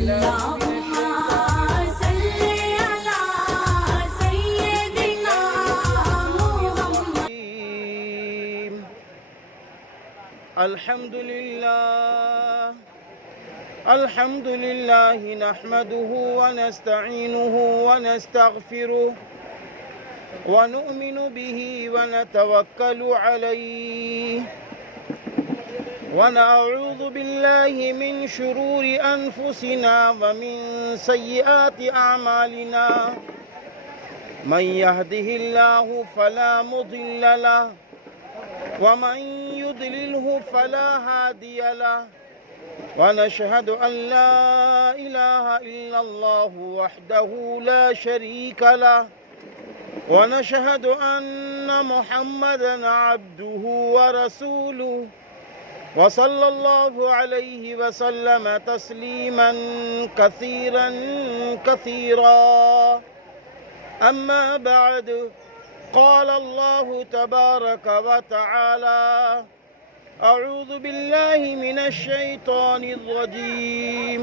اللهم صل على سيدنا محمد. الحمد لله نحمده ونستعينه ونستغفره ونؤمن به ونتوكل عليه ونعوذ بالله من شرور أنفسنا ومن سيئات أعمالنا من يهده الله فلا مضل له ومن يضلله فلا هادي له ونشهد أن لا إله إلا الله وحده لا شريك له ونشهد أن محمدًا عبده ورسوله وصلى الله عليه وسلم تسليما كثيرا كثيرا. أما بعد، قال الله تبارك وتعالى: أعوذ بالله من الشيطان الرجيم.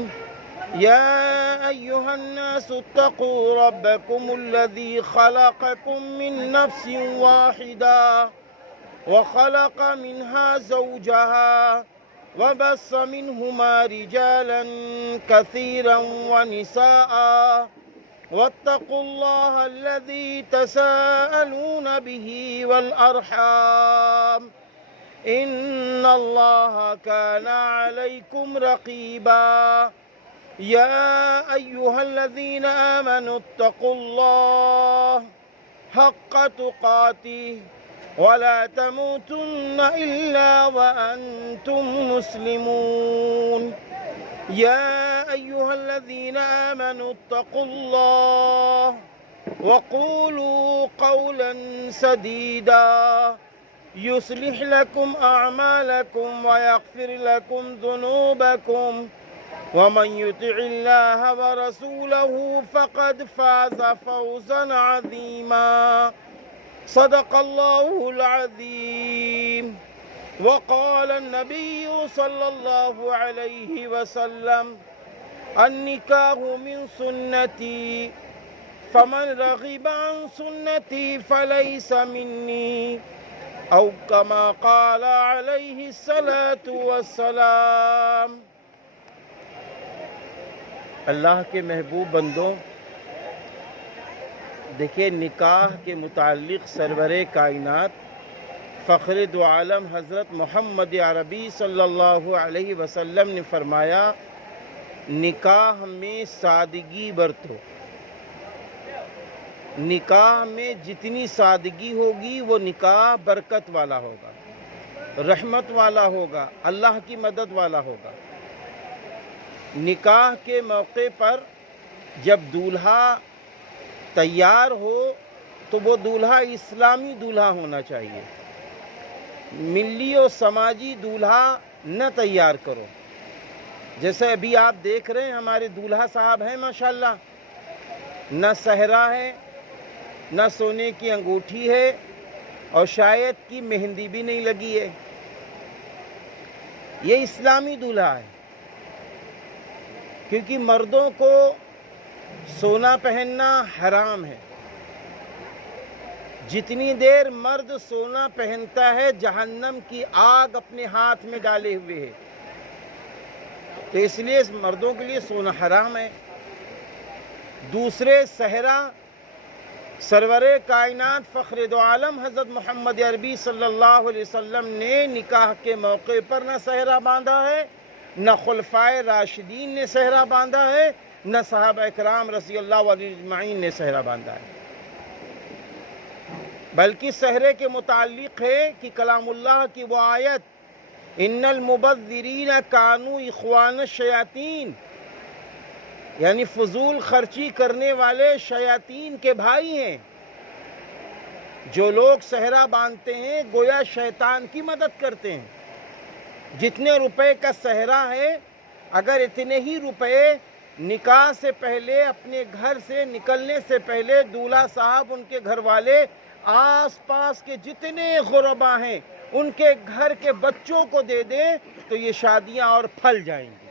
يا أيها الناس اتقوا ربكم الذي خلقكم من نفس واحدة وخلق منها زوجها وبث منهما رجالا كثيرا ونساء واتقوا الله الذي تساءلون به والأرحام إن الله كان عليكم رقيبا. يا أيها الذين آمنوا اتقوا الله حق تقاته ولا تموتن إلا وأنتم مسلمون. يا أيها الذين آمنوا اتقوا الله وقولوا قولا سديدا يصلح لكم أعمالكم ويغفر لكم ذنوبكم ومن يطع الله ورسوله فقد فاز فوزا عظيما. صدق الله العظيم. وقال النبي صلى الله عليه وسلم: النكاح من سنتي فمن رغب عن سنتي فليس مني او كما قال عليه الصلاة والسلام. اللہ کے محبوب بندوں، دیکھیں نکاح کے متعلق سرور کائنات فخر دو عالم حضرت محمد عربی صلی اللہ علیہ وسلم نے فرمایا: نکاح میں سادگی برتو. نکاح میں جتنی سادگی ہوگی وہ نکاح برکت والا ہوگا، رحمت والا ہوگا، اللہ کی مدد والا ہوگا. نکاح کے موقع پر جب دولہا تیار ہو تو وہ دولہا اسلامی دولہا ہونا چاہیے. ملی و سماجی دولہا نہ تیار کرو. جیسے ابھی آپ دیکھ رہے ہیں ہمارے دولہا صاحب ہیں ماشاءاللہ، نہ صحرا ہے، نہ سونے کی انگوٹھی ہے، اور شاید کی مہندی بھی نہیں لگی ہے. یہ اسلامی دولہا ہے، کیونکہ مردوں کو سونا پہننا حرام ہے. جتنی دیر مرد سونا پہنتا ہے جہنم کی آگ اپنے ہاتھ میں ڈالے ہوئے ہے، تو اس لیے مردوں کے لیے سونا حرام ہے. دوسرے صحرا سرور کائنات فخر دو عالم حضرت محمد عربی صلی اللہ علیہ وسلم نے نکاح کے موقع پر نہ صحرا باندھا ہے، نہ خلفائے راشدین نے صحرا باندھا ہے، نہ صحابہ اکرام رضی اللہ علیہ اجمعین نے صحرا باندھا ہے. بلکہ صحرے کے متعلق ہے کہ کلام اللہ کی وہ آیت: ان المبذرین کانوا اخوان الشیاطین، یعنی فضول خرچی کرنے والے شیاطین کے بھائی ہیں. جو لوگ صحرا باندھتے ہیں گویا شیطان کی مدد کرتے ہیں. جتنے روپے کا صحرا ہے، اگر اتنے ہی روپے نکاح سے پہلے اپنے گھر سے نکلنے سے پہلے دولہا صاحب، ان کے گھر والے، آس پاس کے جتنے غربا ہیں ان کے گھر کے بچوں کو دے دیں تو یہ شادیاں اور پھل جائیں گی.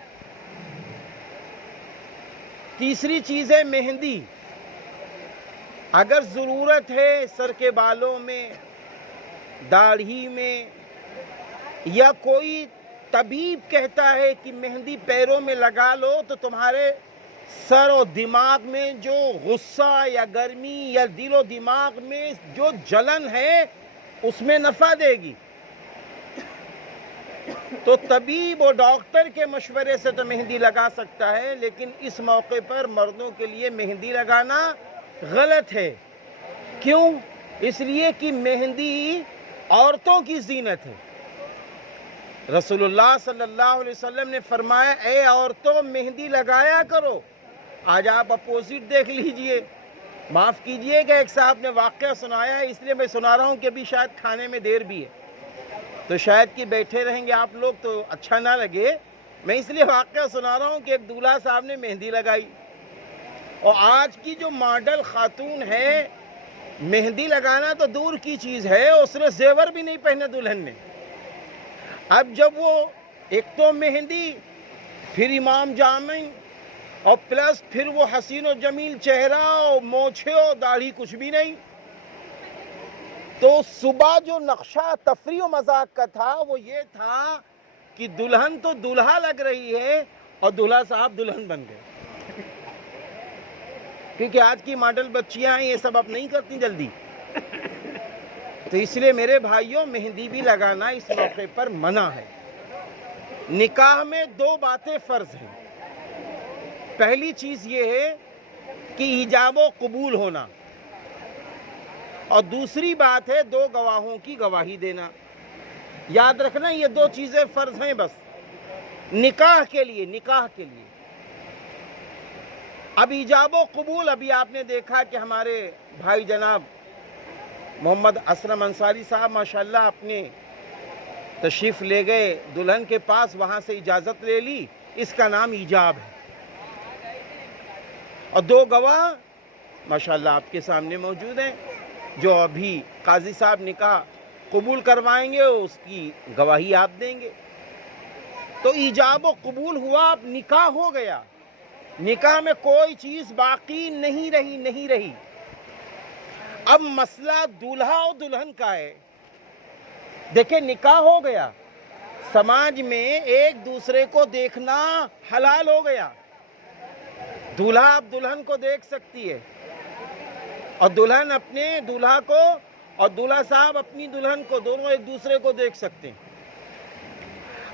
تیسری چیز ہے مہندی. اگر ضرورت ہے سر کے بالوں میں، داڑھی میں، یا کوئی طبیب کہتا ہے کہ مہندی پیروں میں لگا لو تو تمہارے سر و دماغ میں جو غصہ یا گرمی یا دل و دماغ میں جو جلن ہے اس میں نفع دے گی، تو طبیب اور ڈاکٹر کے مشورے سے تو مہندی لگا سکتا ہے، لیکن اس موقع پر مردوں کے لیے مہندی لگانا غلط ہے. کیوں؟ اس لیے کہ مہندی عورتوں کی زینت ہے. رسول اللہ صلی اللہ علیہ وسلم نے فرمایا اے عورتوں مہندی لگایا کرو. آج آپ اپوزٹ دیکھ لیجئے. معاف کیجئے کہ ایک صاحب نے واقعہ سنایا ہے، اس لیے میں سنا رہا ہوں کہ ابھی شاید کھانے میں دیر بھی ہے، تو شاید کہ بیٹھے رہیں گے آپ لوگ تو اچھا نہ لگے. میں اس لیے واقعہ سنا رہا ہوں کہ ایک دولہا صاحب نے مہندی لگائی، اور آج کی جو ماڈل خاتون ہے مہندی لگانا تو دور کی چیز ہے، اس نے زیور بھی نہیں پہنے دلہن نے. اب جب وہ ایک تو مہندی، پھر امام جامع، اور پلس پھر وہ حسین و جمیل چہرہ اور مونچھیں اور داڑھی کچھ بھی نہیں، تو صبح جو نقشہ تفریح و مذاق کا تھا وہ یہ تھا کہ دلہن تو دلہا لگ رہی ہے اور دلہا صاحب دلہن بن گئے. کیونکہ آج کی ماڈل بچیاں ہیں، یہ سب اب نہیں کرتی جلدی. تو اس لیے میرے بھائیوں مہندی بھی لگانا اس موقع پر منع ہے. نکاح میں دو باتیں فرض ہیں. پہلی چیز یہ ہے کہ ایجاب و قبول ہونا، اور دوسری بات ہے دو گواہوں کی گواہی دینا. یاد رکھنا یہ دو چیزیں فرض ہیں بس نکاح کے لیے. اب ایجاب و قبول، ابھی آپ نے دیکھا کہ ہمارے بھائی جناب محمد اسلم انصاری صاحب ماشاءاللہ اپنے تشریف لے گئے دلہن کے پاس، وہاں سے اجازت لے لی. اس کا نام ایجاب ہے. اور دو گواہ ماشاءاللہ آپ کے سامنے موجود ہیں، جو ابھی قاضی صاحب نکاح قبول کروائیں گے اس کی گواہی آپ دیں گے. تو ایجاب و قبول ہوا، اب نکاح ہو گیا. نکاح میں کوئی چیز باقی نہیں رہی. اب مسئلہ دولہا اور دلہن کا ہے. دیکھیں نکاح ہو گیا، سماج میں ایک دوسرے کو دیکھنا حلال ہو گیا. دولہا اب دلہن کو دیکھ سکتی ہے، اور دلہن اپنے دولہا کو، اور دولہا صاحب اپنی دلہن کو، دونوں ایک دوسرے کو دیکھ سکتے ہیں.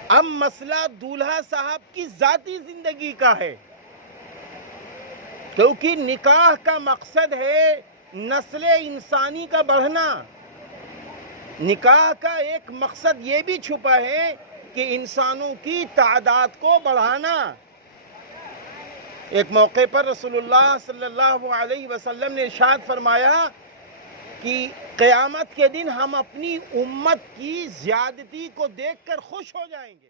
اب مسئلہ دولہا صاحب کی ذاتی زندگی کا ہے، کیونکہ نکاح کا مقصد ہے نسل انسانی کا بڑھنا. نکاح کا ایک مقصد یہ بھی چھپا ہے کہ انسانوں کی تعداد کو بڑھانا. ایک موقع پر رسول اللہ صلی اللہ علیہ وسلم نے ارشاد فرمایا کہ قیامت کے دن ہم اپنی امت کی زیادتی کو دیکھ کر خوش ہو جائیں گے.